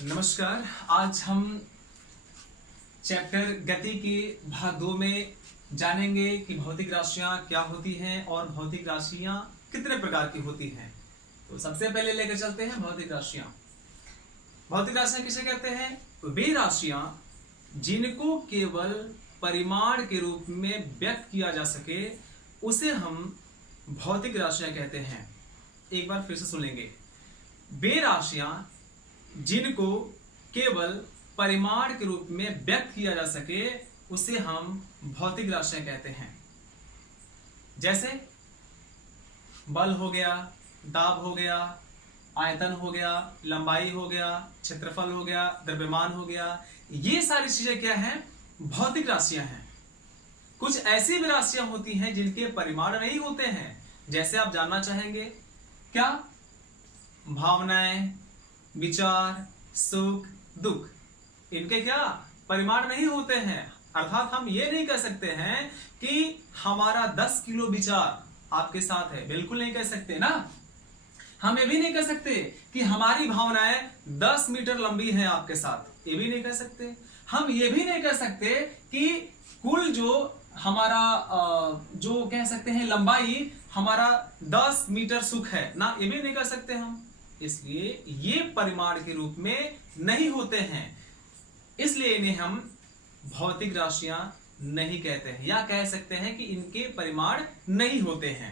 नमस्कार। आज हम चैप्टर गति के भाग 2 में जानेंगे कि भौतिक राशियां क्या होती हैं और भौतिक राशियां कितने प्रकार की होती हैं। तो सबसे पहले लेकर चलते हैं भौतिक राशियां। भौतिक राशियां किसे कहते हैं? वे राशियां जिनको केवल परिमाण के रूप में व्यक्त किया जा सके उसे हम भौतिक राशियां कहते हैं। एक बार फिर से सुनेंगे। वे राशियां जिनको केवल परिमाण के रूप में व्यक्त किया जा सके उसे हम भौतिक राशियां कहते हैं। जैसे बल हो गया, दाब हो गया, आयतन हो गया, लंबाई हो गया, क्षेत्रफल हो गया, द्रव्यमान हो गया। ये सारी चीजें क्या हैं? भौतिक राशियां हैं। कुछ ऐसी भी राशियां होती हैं जिनके परिमाण नहीं होते हैं। जैसे आप जानना चाहेंगे क्या? भावनाएं, विचार, सुख, दुख, इनके क्या परिमाण नहीं होते हैं। अर्थात हम ये नहीं कह सकते हैं कि हमारा 10 किलो विचार आपके साथ है, बिल्कुल नहीं कह सकते ना। हम ये भी नहीं कह सकते कि हमारी भावनाएं 10 मीटर लंबी हैं आपके साथ, ये भी नहीं कह सकते। हम ये भी नहीं कह सकते कि कुल जो हमारा जो कह सकते हैं लंबाई हमारा 10 मीटर सुख है ना, ये भी नहीं कह सकते हम। इसलिए ये परिमाण के रूप में नहीं होते हैं, इसलिए इन्हें हम भौतिक राशियां नहीं कहते हैं, या कह सकते हैं कि इनके परिमाण नहीं होते हैं।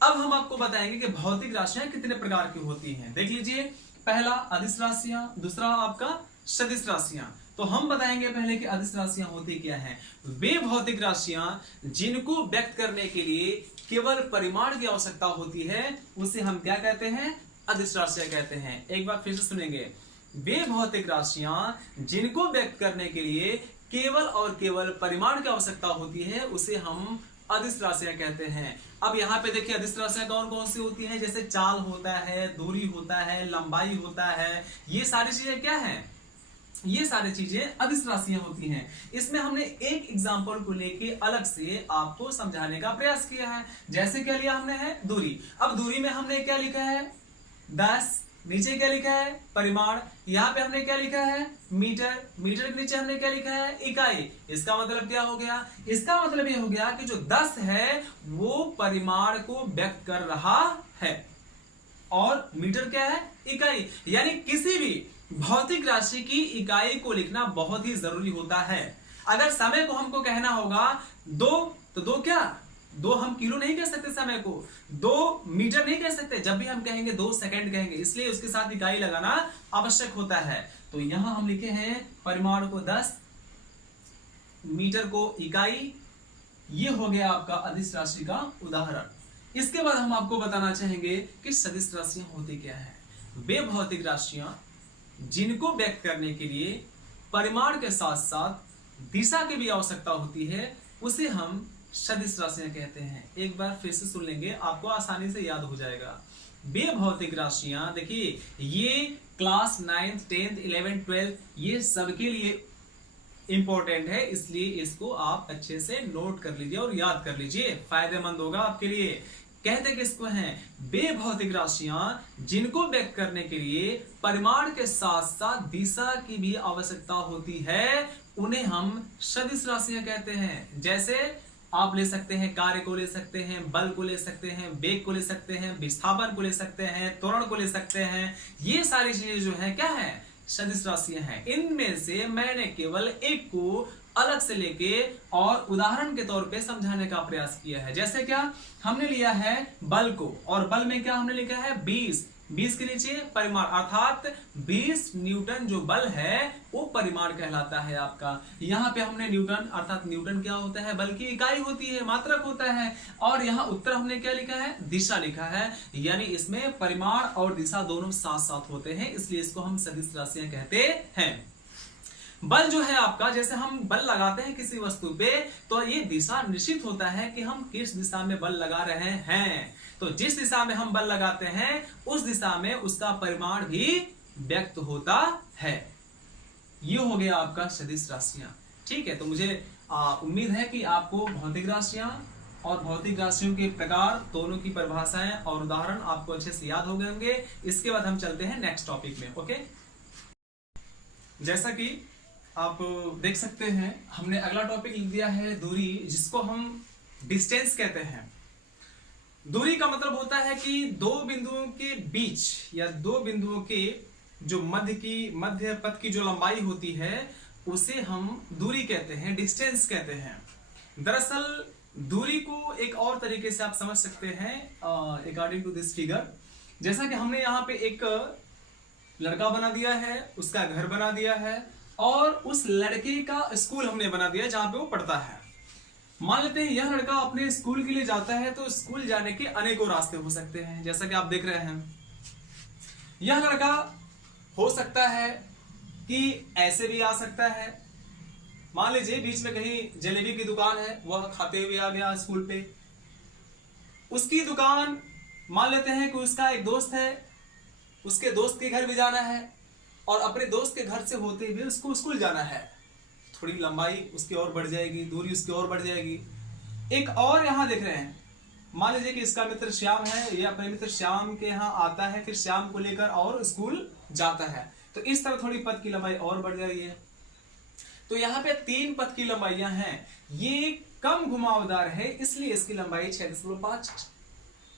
अब हम आपको बताएंगे कि भौतिक राशियां कितने प्रकार की होती हैं। देख लीजिए, पहला अदिश राशियां, दूसरा आपका सदिश राशियां। तो हम बताएंगे पहले कि अदिश राशियां होती क्या हैं। वे भौतिक राशियां जिनको व्यक्त करने के लिए केवल परिमाण की आवश्यकता होती है उसे हम क्या कहते हैं? अदिश राशियां कहते हैं। एक बार फिर से सुनेंगे। वे भौतिक राशियां जिनको व्यक्त करने के लिए केवल और केवल परिमाण की आवश्यकता होती है उसे हम अदिश राशियां कहते हैं। अब यहाँ पे देखिए अदिश राशियां कौन कौन सी होती हैं। जैसे चाल होता है, दूरी होता है, लंबाई होता है। ये सारी चीजें क्या है? ये सारी चीजें अदिश राशियां होती हैं। इसमें हमने एक एग्जांपल को लेके अलग से आपको समझाने का प्रयास किया है। जैसे क्या लिया हमने है? दूरी। अब दूरी में हमने क्या लिखा है? 10। नीचे क्या लिखा है? परिमाण। यहां पे हमने क्या लिखा है? मीटर। मीटर के नीचे हमने क्या लिखा है? इकाई। इसका मतलब क्या हो गया? इसका मतलब ये हो गया कि जो 10 है वो परिमाण को व्यक्त कर रहा है और मीटर क्या है? इकाई। यानी किसी भी भौतिक राशि की इकाई को लिखना बहुत ही जरूरी होता है। अगर समय को हमको कहना होगा 2, तो 2 क्या? 2 हम किलो नहीं कह सकते, समय को 2 मीटर नहीं कह सकते। जब भी हम कहेंगे 2 सेकंड कहेंगे, इसलिए उसके साथ इकाई लगाना आवश्यक होता है। तो यहां हम लिखे हैं परिमाण को 10, मीटर को इकाई। ये हो गया आपका अदिश राशि का उदाहरण। इसके बाद हम आपको बताना चाहेंगे कि सदिश राशियां होती क्या है। वे भौतिक राशियां जिनको व्यक्त करने के लिए परिमाण के साथ साथ दिशा की भी आवश्यकता होती है उसे हम सदिश राशियां कहते हैं। एक बार फिर से सुन लेंगे, आपको आसानी से याद हो जाएगा। वे भौतिक राशियां, देखिए ये class 9th 10th 11th 12th ये सबके लिए इंपॉर्टेंट है, इसलिए इसको आप अच्छे से नोट कर लीजिए और याद कर लीजिए, फायदेमंद होगा आपके लिए। कहते किसको हैं? वे भौतिक राशियां जिनको व्यक्त करने के लिए परिमाण के साथ साथ दिशा की भी आवश्यकता होती है उन्हें हम सदिश राशियां कहते हैं। जैसे आप ले सकते हैं कार्य को ले सकते हैं, बल को ले सकते हैं, वेग को ले सकते हैं, विस्थापन को ले सकते हैं, त्वरण को ले सकते हैं। ये सारी चीजें जो है क्या है? सदिश राशियां हैं। इनमें से मैंने केवल एक को अलग से लेके और उदाहरण के तौर पे समझाने का प्रयास किया है। जैसे क्या हमने लिया है बल को, और बल में क्या हमने लिखा है? 20 के नीचे परिमाण, अर्थात 20 न्यूटन जो बल है वो परिमाण कहलाता है आपका। यहां पे हमने न्यूटन, अर्थात न्यूटन क्या होता है? बल की इकाई होती है, मात्रक होता है। और यहां उत्तर हमने क्या लिखा है? दिशा लिखा है। यानी इसमें परिमाण और दिशा दोनों साथ साथ होते हैं, इसलिए इसको हम सदिश राशियां कहते हैं। बल जो है आपका, जैसे हम बल लगाते हैं किसी वस्तु पे तो ये दिशा निश्चित होता है कि हम किस दिशा में बल लगा रहे हैं। तो जिस दिशा में हम बल लगाते हैं उस दिशा में उसका परिमाण भी व्यक्त होता है। ये हो गया आपका सदिश राशियां। ठीक है, तो मुझे उम्मीद है कि आपको भौतिक राशियां और भौतिक राशियों के प्रकार दोनों की परिभाषाएं और उदाहरण आपको अच्छे से याद हो गए होंगे। इसके बाद हम चलते हैं नेक्स्ट टॉपिक में। ओके। जैसा कि आप देख सकते हैं, हमने अगला टॉपिक लिख दिया है दूरी, जिसको हम डिस्टेंस कहते हैं। दूरी का मतलब होता है कि दो बिंदुओं के बीच या दो बिंदुओं के जो मध्य पथ की जो लंबाई होती है उसे हम दूरी कहते हैं, डिस्टेंस कहते हैं। दरअसल दूरी को एक और तरीके से आप समझ सकते हैं अकॉर्डिंग टू दिस फिगर। जैसा कि हमने यहाँ पे एक लड़का बना दिया है, उसका घर बना दिया है और उस लड़के का स्कूल हमने बना दिया जहां पे वो पढ़ता है। मान लेते हैं यह लड़का अपने स्कूल के लिए जाता है, तो स्कूल जाने के अनेकों रास्ते हो सकते हैं। जैसा कि आप देख रहे हैं, यह लड़का हो सकता है कि ऐसे भी आ सकता है। मान लीजिए बीच में कहीं जलेबी की दुकान है, वह खाते हुए आ गया स्कूल पे। उसकी दुकान, मान लेते हैं कि उसका एक दोस्त है, उसके दोस्त के घर भी जाना है और अपने दोस्त के घर से होते हुए उसको स्कूल जाना है। थोड़ी लंबाई उसकी और बढ़ जाएगी, दूरी उसकी और बढ़ जाएगी। एक और यहां देख रहे हैं, मान लीजिए कि इसका मित्र श्याम है, ये अपने मित्र श्याम के यहाँ आता है, फिर श्याम को लेकर और स्कूल जाता है। तो इस तरह थोड़ी पथ की लंबाई और बढ़ जाएगी है। तो यहाँ पे 3 पथ की लंबाइयां हैं। ये कम घुमावदार है, इसलिए इसकी लंबाई 6.5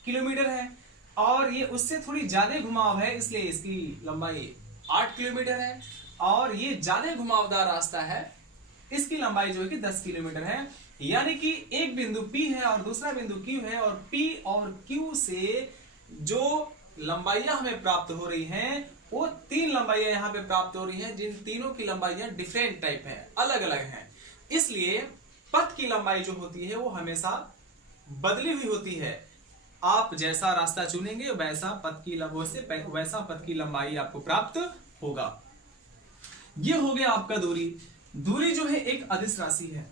किलोमीटर है, और ये उससे थोड़ी ज्यादा घुमाव है, इसलिए इसकी लंबाई 8 किलोमीटर है। और ये ज्यादा घुमावदार रास्ता है, इसकी लंबाई जो है कि 10 किलोमीटर है। यानी कि एक बिंदु P है और दूसरा बिंदु Q है, और P और Q से जो लंबाइयां हमें प्राप्त हो रही हैं वो 3 लंबाइयां यहां पे प्राप्त हो रही हैं, जिन तीनों की लंबाइयां डिफरेंट टाइप है, अलग अलग हैं। इसलिए पथ की लंबाई जो होती है वो हमेशा बदली हुई होती है। आप जैसा रास्ता चुनेंगे वैसा पथ की लंबाई आपको प्राप्त होगा। ये हो गया आपका दूरी। दूरी जो है एक अदिश राशि है,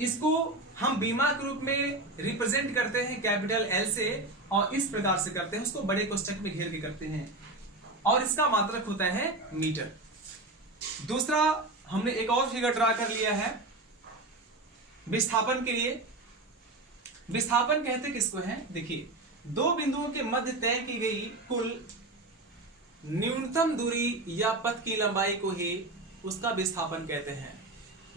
इसको हम बीमा के रूप में रिप्रेजेंट करते हैं कैपिटल L से, और इस प्रकार से करते हैं, उसको बड़े कोष्ठक में घेर के करते हैं, और इसका मात्रक होता है मीटर। दूसरा हमने एक और फिगर ड्रा कर लिया है विस्थापन के लिए। विस्थापन कहते किसको है? देखिए, दो बिंदुओं के मध्य तय की गई कुल न्यूनतम दूरी या पथ की लंबाई को ही उसका विस्थापन कहते हैं।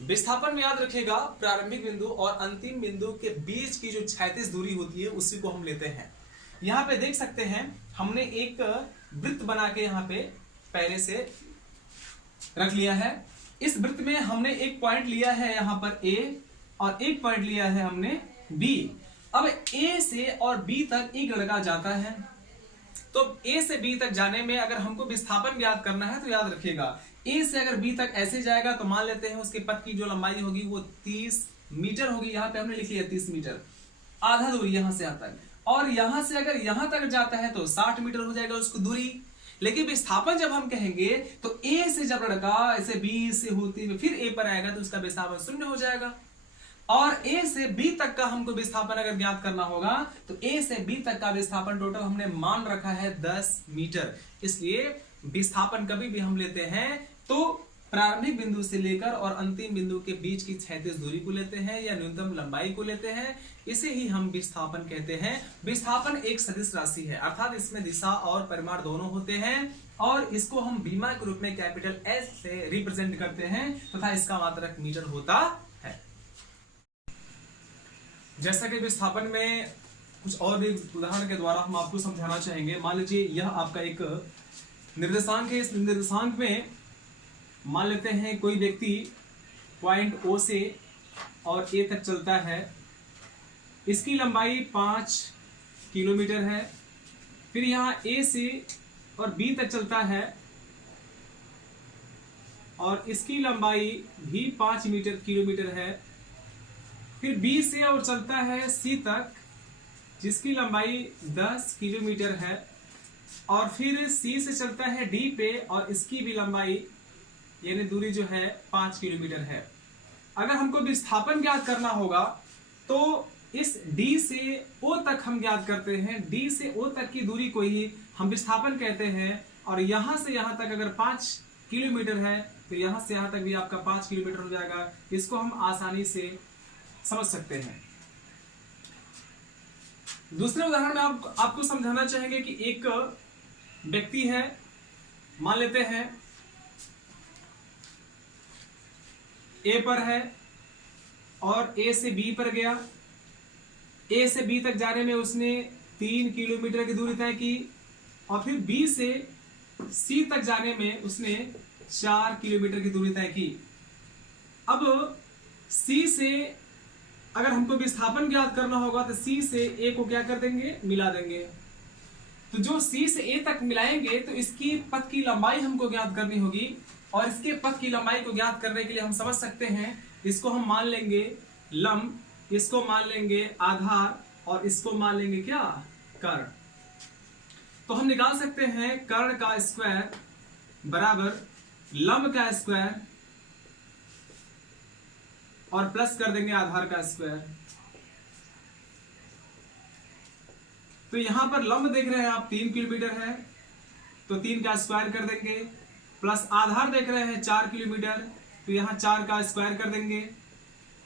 विस्थापन में याद रखिएगा, प्रारंभिक बिंदु और अंतिम बिंदु के बीच की जो क्षैतिज दूरी होती है उसी को हम लेते हैं। यहां पे देख सकते हैं, हमने एक वृत्त बना के यहां पे पहले से रख लिया है। इस वृत्त में हमने एक पॉइंट लिया है यहां पर A, और एक पॉइंट लिया है हमने B। अब A से और B तक एक लड़का जाता है, तो A से B तक जाने में अगर हमको विस्थापन ज्ञात करना है तो याद रखिएगा, A से अगर B तक ऐसे जाएगा तो मान लेते हैं उसके पथ की जो लंबाई होगी वो 30 मीटर होगी। यहां पे हमने लिख लिया 30 मीटर, आधा दूरी यहां से यहां तक। और यहां से अगर यहां तक जाता है तो 60 मीटर हो जाएगा उसको दूरी। लेकिन विस्थापन जब हम कहेंगे तो A से जब लड़का ऐसे B से होते हुए फिर A पर आएगा तो उसका विस्थापन 0 हो जाएगा। और A से B तक का हमको विस्थापन अगर ज्ञात करना होगा तो A से B तक का विस्थापन टोटल हमने मान रखा है 10 मीटर। इसलिए विस्थापन कभी भी हम लेते हैं तो प्रारंभिक बिंदु से लेकर और अंतिम बिंदु के बीच की क्षैतिज दूरी को लेते हैं या न्यूनतम लंबाई को लेते हैं। इसे ही हम विस्थापन कहते हैं। विस्थापन एक सदिश राशि है, अर्थात इसमें दिशा और परिमाण दोनों होते हैं, और इसको हम बीमा के रूप में कैपिटल S से रिप्रेजेंट करते हैं तथा इसका मात्रक मीटर होता है। जैसा कि विस्थापन में कुछ और भी उदाहरण के द्वारा हम आपको समझाना चाहेंगे। मान लीजिए यह आपका एक निर्देशांक है। इस निर्देशांक में मान लेते हैं कोई व्यक्ति पॉइंट O से और A तक चलता है। इसकी लंबाई 5 किलोमीटर है। फिर यहाँ A से और B तक चलता है और इसकी लंबाई भी 5 किलोमीटर है। फिर B से और चलता है C तक, जिसकी लंबाई 10 किलोमीटर है। और फिर C से चलता है D पे और इसकी भी लंबाई यानी दूरी जो है 5 किलोमीटर है। अगर हमको विस्थापन ज्ञात करना होगा तो इस D से O तक हम ज्ञात करते हैं। D से O तक की दूरी को ही हम विस्थापन कहते हैं। और यहां से यहां तक अगर 5 किलोमीटर है तो यहां से यहां तक भी आपका 5 किलोमीटर हो जाएगा। इसको हम आसानी से समझ सकते हैं। दूसरे उदाहरण में आपको समझाना चाहेंगे कि एक व्यक्ति है, मान लेते हैं ए पर है और ए से बी पर गया। ए से बी तक जाने में उसने 3 किलोमीटर की दूरी तय की और फिर बी से सी तक जाने में उसने 4 किलोमीटर की दूरी तय की। अब सी से अगर हमको विस्थापन ज्ञात करना होगा तो सी से ए को क्या कर देंगे, मिला देंगे। तो जो सी से ए तक मिलाएंगे तो इसकी पथ की लंबाई हमको ज्ञात करनी होगी और इसके पथ की लंबाई को ज्ञात करने के लिए हम समझ सकते हैं, इसको हम मान लेंगे लंब, इसको मान लेंगे आधार और इसको मान लेंगे क्या, कर्ण। तो हम निकाल सकते हैं कर्ण का स्क्वायर बराबर लंब का स्क्वायर और प्लस कर देंगे आधार का स्क्वायर। तो यहां पर लंब देख रहे हैं आप 3 किलोमीटर है तो 3 का स्क्वायर कर देंगे, प्लस आधार देख रहे हैं 4 किलोमीटर तो यहां 4 का स्क्वायर कर देंगे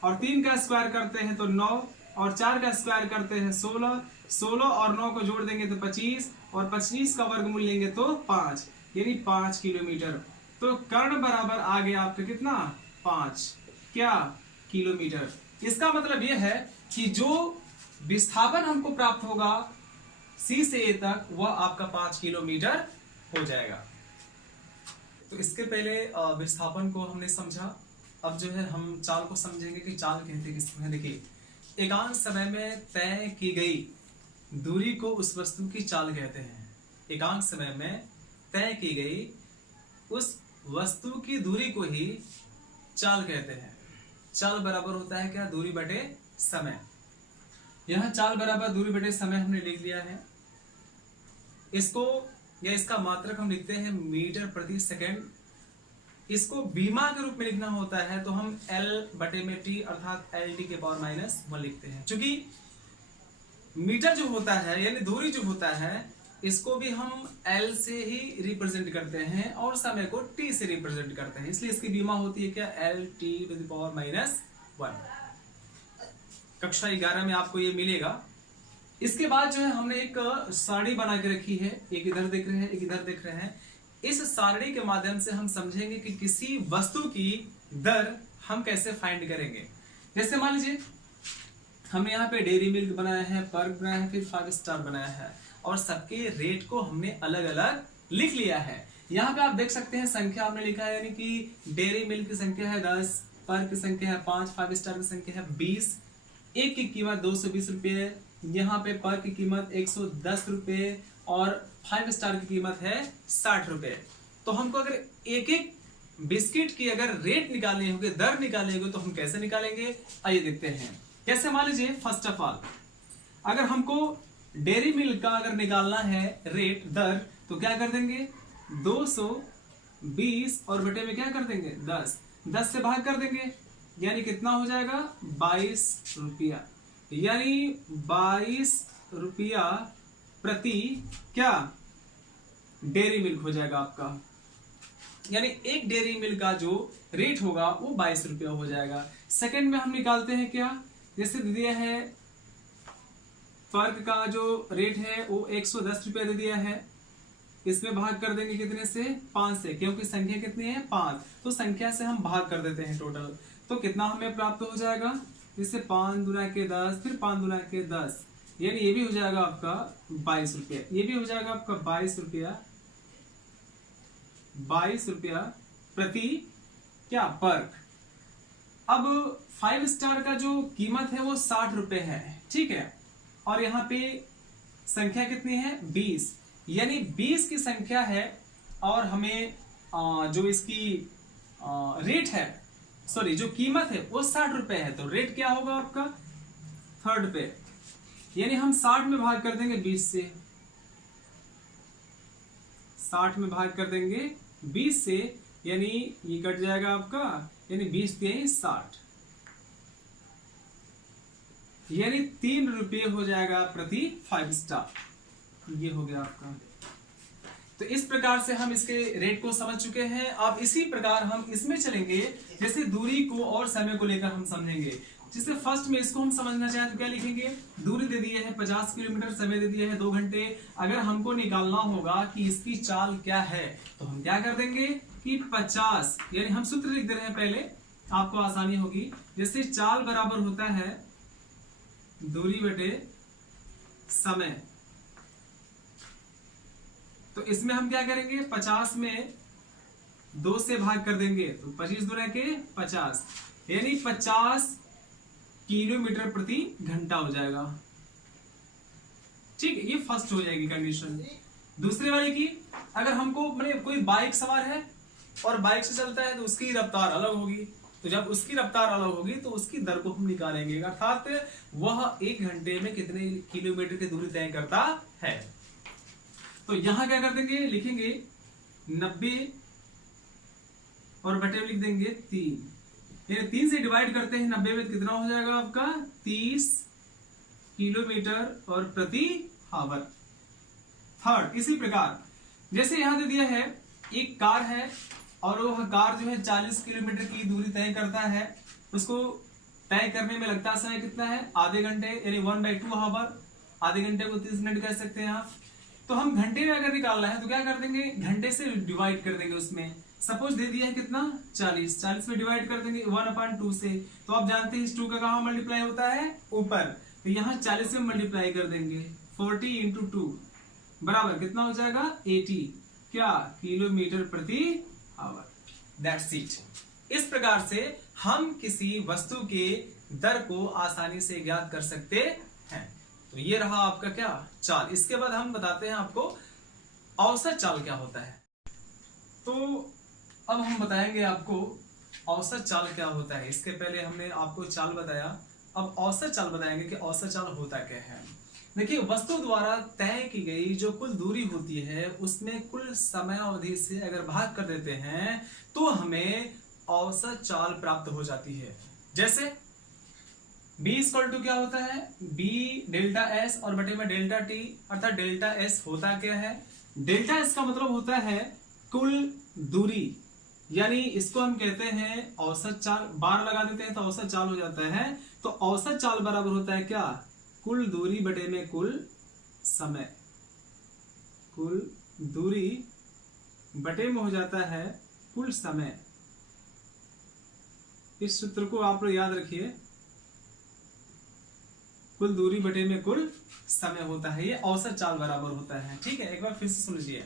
और 3 का स्क्वायर करते हैं तो 9 और 4 का स्क्वायर करते हैं 16, 16 और 9 को जोड़ देंगे तो 25 और 25 का वर्गमूल लेंगे तो 5, यानी 5 किलोमीटर। तो कर्ण बराबर आ गया आपका कितना, 5 क्या किलोमीटर। इसका मतलब यह है कि जो विस्थापन हमको प्राप्त होगा सी से ए तक वह आपका 5 किलोमीटर हो जाएगा। तो इसके पहले विस्थापन को हमने समझा, अब जो है हम चाल को समझेंगे कि चाल कहते किसको है। देखिए, एकांक समय में तय की गई दूरी को उस वस्तु की चाल कहते हैं। एकांक समय में तय की गई उस वस्तु की दूरी को ही चाल कहते हैं। चाल बराबर होता है क्या, दूरी बटे समय। यहां चाल बराबर दूरी बटे समय हमने लिख लिया है। इसको या इसका मात्रक हम लिखते हैं मीटर प्रति सेकंड। इसको बीमा के रूप में लिखना होता है तो हम L बटे में T अर्थात LT के पावर -1 लिखते हैं। क्योंकि मीटर जो होता है यानी दूरी जो होता है इसको भी हम L से ही रिप्रेजेंट करते हैं और समय को T से रिप्रेजेंट करते हैं, इसलिए इसकी बीमा होती है क्या, LT टू द पावर -1। कक्षा 11 में आपको ये मिलेगा। इसके बाद जो है हमने एक सारणी बना के रखी है, एक इधर देख रहे हैं एक इधर देख रहे हैं। इस सारणी के माध्यम से हम समझेंगे कि किसी वस्तु की दर हम कैसे फाइंड करेंगे। जैसे मान लीजिए हमने यहाँ पे डेयरी मिल्क बनाया है, पर्क बनाया है, फिर 5 स्टार बनाया है और सबके रेट को हमने अलग अलग लिख लिया है। यहाँ पे आप देख सकते हैं संख्या हमने लिखा है, यानी कि डेयरी मिल्क की संख्या है 10, पर्क की संख्या है 5, 5 स्टार की संख्या है 20, एक की कीमत 220 रुपये, यहाँ पे पर्क की कीमत 110 रुपये और 5 स्टार की कीमत है 60 रुपये। तो हमको अगर एक एक बिस्किट की अगर रेट निकालनी होगी, दर निकालनी होगी तो हम कैसे निकालेंगे, आइए देखते हैं। कैसे, मान लीजिए फर्स्ट ऑफ ऑल अगर हमको डेयरी मिल्क का अगर निकालना है रेट दर तो क्या कर देंगे, 220 और बटे में क्या कर देंगे 10, 10 से भाग कर देंगे यानी कितना हो जाएगा 22 रुपया, यानी 22 रुपया प्रति क्या डेयरी मिल्क हो जाएगा आपका। यानी एक डेयरी मिल्क का जो रेट होगा वो 22 रुपया हो जाएगा। सेकंड में हम निकालते हैं क्या, जैसे दिया है पर्क का जो रेट है वो 110 रुपया दे दिया है, इसमें भाग कर देंगे कितने से, 5 से, क्योंकि संख्या कितनी है 5, तो संख्या से हम भाग कर देते हैं टोटल। तो कितना हमें प्राप्त हो जाएगा, जैसे 5 दूना के 10 फिर 5 दूना के 10, यानी ये भी हो जाएगा आपका 22 रुपया, ये भी हो जाएगा आपका 22 रुपया, 22 रुपया प्रति क्या पर्क। अब 5 स्टार का जो कीमत है वो 60 रुपए है, ठीक है, और यहाँ पे संख्या कितनी है 20, यानी 20 की संख्या है और हमें जो इसकी रेट है सॉरी जो कीमत है वो 60 रुपए है, तो रेट क्या होगा आपका थर्ड पे, यानी हम 60 में भाग कर देंगे 20 से, 60 में भाग कर देंगे 20 से, यानी ये कट जाएगा आपका, यानी 20 × 60, यानी 3 रुपये हो जाएगा प्रति 5 स्टार। ये हो गया आपका। तो इस प्रकार से हम इसके रेट को समझ चुके हैं। अब इसी प्रकार हम इसमें चलेंगे, जैसे दूरी को और समय को लेकर हम समझेंगे। जिससे फर्स्ट में इसको हम समझना चाहें तो क्या लिखेंगे, दूरी दे दिए है 50 किलोमीटर, समय दे दिया है 2 घंटे। अगर हमको निकालना होगा कि इसकी चाल क्या है तो हम क्या कर देंगे कि 50, यानी हम सूत्र लिख दे रहे हैं पहले आपको आसानी होगी। जैसे चाल बराबर होता है दूरी बटे समय, तो इसमें हम क्या करेंगे, 50 में 2 से भाग कर देंगे तो 25 दूना के 50, यानी 50 किलोमीटर प्रति घंटा हो जाएगा। ठीक है, ये फर्स्ट हो जाएगी कंडीशन। दूसरे वाले की, अगर हमको मतलब कोई बाइक सवार है और बाइक से चलता है तो उसकी रफ्तार अलग होगी, तो जब उसकी रफ्तार अलग होगी तो उसकी दर को हम निकालेंगे, अर्थात वह 1 घंटे में कितने किलोमीटर की दूरी तय करता है। तो यहां क्या कर देंगे, लिखेंगे 90 और बटे में लिख देंगे 3, यानी 3 से डिवाइड करते हैं 90 में, कितना हो जाएगा आपका 30 किलोमीटर और प्रति आवर। थर्ड, इसी प्रकार जैसे यहां दे दिया है एक कार है और वह कार जो है 40 किलोमीटर की दूरी तय करता है, उसको तय करने में लगता समय कितना है, आधे घंटे, यानी 1/2 आवर। आधे घंटे को 30 मिनट कह सकते हैं आप। तो हम घंटे में अगर निकालना है तो क्या कर देंगे, घंटे से डिवाइड कर देंगे। उसमें सपोज दे दिया है कितना 40 में डिवाइड कर देंगे 1/2 से, तो आप जानते हैं इस 2 का कहां मल्टीप्लाई होता है, ऊपर, तो यहाँ 40 में मल्टीप्लाई कर देंगे 40 × 2 बराबर कितना हो जाएगा 80 क्या किलोमीटर प्रति आवर। That's it. इस प्रकार से हम किसी वस्तु के दर को आसानी से ज्ञात कर सकते हैं। तो ये रहा आपका क्या, चाल। इसके बाद हम बताते हैं आपको औसत चाल क्या होता है। तो अब हम बताएंगे आपको औसत चाल क्या होता है। इसके पहले हमने आपको चाल बताया, अब औसत चाल बताएंगे कि औसत चाल होता क्या है। देखिए, वस्तु द्वारा तय की गई जो कुल दूरी होती है उसमें कुल समय अवधि से अगर भाग कर देते हैं तो हमें औसत चाल प्राप्त हो जाती है। जैसे b = क्या होता है, b डेल्टा s और बटे में डेल्टा t, अर्थात डेल्टा s होता क्या है, डेल्टा s का मतलब होता है कुल दूरी, यानी इसको हम कहते हैं औसत चाल। बार लगा देते हैं तो औसत चाल हो जाता है। तो औसत चाल बराबर होता है क्या, कुल दूरी बटे में कुल समय। कुल दूरी बटे में हो जाता है कुल समय। इस सूत्र को आप लोग याद रखिए, कुल दूरी बटे में कुल समय होता है, ये औसत चाल बराबर होता है। ठीक है, एक बार फिर से सुन लीजिए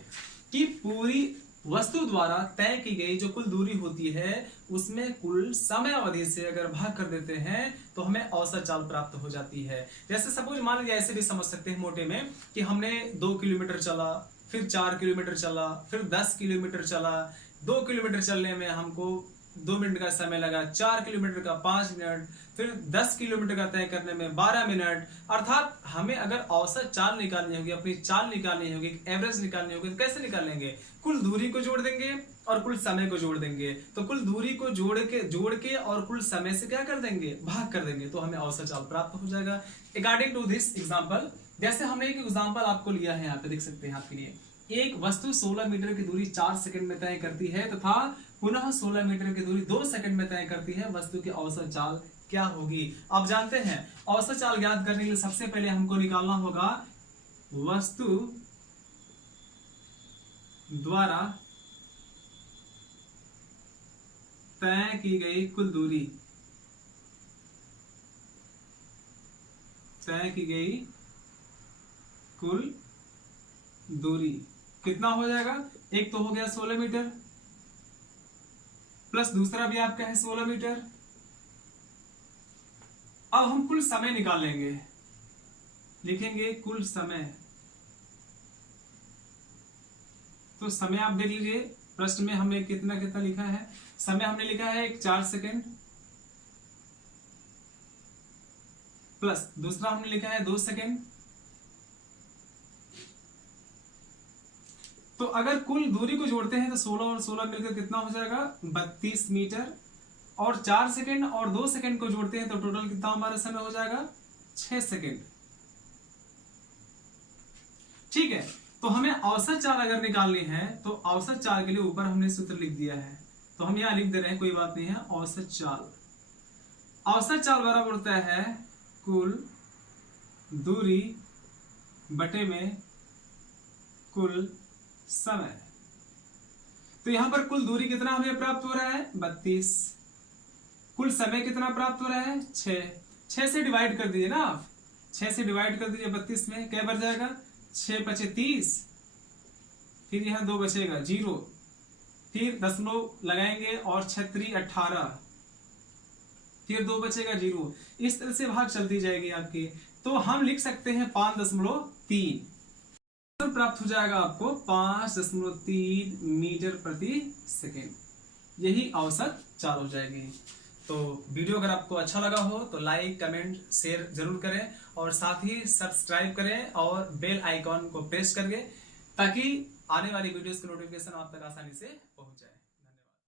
कि पूरी वस्तु द्वारा तय की गई जो कुल दूरी होती है उसमें कुल समय अवधि से अगर भाग कर देते हैं तो हमें औसत चाल प्राप्त हो जाती है। जैसे सपोज मान लीजिए, ऐसे भी समझ सकते हैं मोटे में कि हमने 2 किलोमीटर चला, फिर 4 किलोमीटर चला, फिर 10 किलोमीटर चला। 2 किलोमीटर चलने में हमको 2 मिनट का समय लगा, 4 किलोमीटर का 5 मिनट, फिर 10 किलोमीटर का तय करने में 12 मिनट। अर्थात हमें अगर औसत चाल निकालनी होगी, अपनी चाल निकालनी होगी, एवरेज निकालनी होगी, तो कैसे निकालेंगे, कुल दूरी को जोड़ देंगे और कुल समय को जोड़ देंगे। तो कुल दूरी को जोड़ के और कुल समय से क्या कर देंगे, भाग कर देंगे, तो हमें औसत चाल प्राप्त हो जाएगा। अकॉर्डिंग टू दिस एग्जाम्पल, जैसे हमने एक एग्जाम्पल आपको लिया है, यहाँ पे देख सकते हैं आपके लिए, एक वस्तु 16 मीटर की दूरी 4 सेकंड में तय करती है तथा पुनः 16 मीटर की दूरी 2 सेकंड में तय करती है, वस्तु की औसत चाल क्या होगी। आप जानते हैं औसत चाल ज्ञात करने के लिए सबसे पहले हमको निकालना होगा वस्तु द्वारा तय की गई कुल दूरी, तय की गई कुल दूरी कितना हो जाएगा, एक तो हो गया 16 मीटर प्लस दूसरा भी आपका है 16 मीटर। अब हम कुल समय निकाल लेंगे, लिखेंगे कुल समय। तो समय आप देख लीजिए, प्रश्न में हमें कितना कितना लिखा है, समय हमने लिखा है 4 सेकंड प्लस दूसरा हमने लिखा है 2 सेकंड। तो अगर कुल दूरी को जोड़ते हैं तो 16 और 16 मिलकर कितना हो जाएगा 32 मीटर, और 4 सेकंड और 2 सेकंड को जोड़ते हैं तो टोटल कितना हमारा समय हो जाएगा 6 सेकंड। ठीक है, तो हमें औसत चाल अगर निकालनी है तो औसत चाल के लिए ऊपर हमने सूत्र लिख दिया है, तो हम यहां लिख दे रहे हैं, कोई बात नहीं है। औसत चाल, औसत चाल बराबर होता है कुल दूरी बटे में कुल समय। तो यहां पर कुल दूरी कितना हमें प्राप्त हो रहा है 32, कुल समय कितना प्राप्त हो रहा है 6 से डिवाइड कर दीजिए ना आप, 6 से डिवाइड कर दीजिए 32 में, क्या बच जाएगा 6 × 5 = 30, फिर यहाँ 2 बचेगा 0, फिर दशमलव लगाएंगे और 6 × 3 = 18, फिर 2 बचेगा 0। इस तरह से भाग चलती जाएगी आपकी। तो हम लिख सकते हैं 5.3 प्राप्त हो जाएगा आपको 5.3 मीटर प्रति सेकेंड, यही औसत चाल हो जाएगी। तो वीडियो अगर आपको अच्छा लगा हो तो लाइक, कमेंट, शेयर जरूर करें और साथ ही सब्सक्राइब करें और बेल आइकॉन को प्रेस करिए ताकि आने वाली वीडियोस की नोटिफिकेशन आप तक आसानी से पहुंच जाए।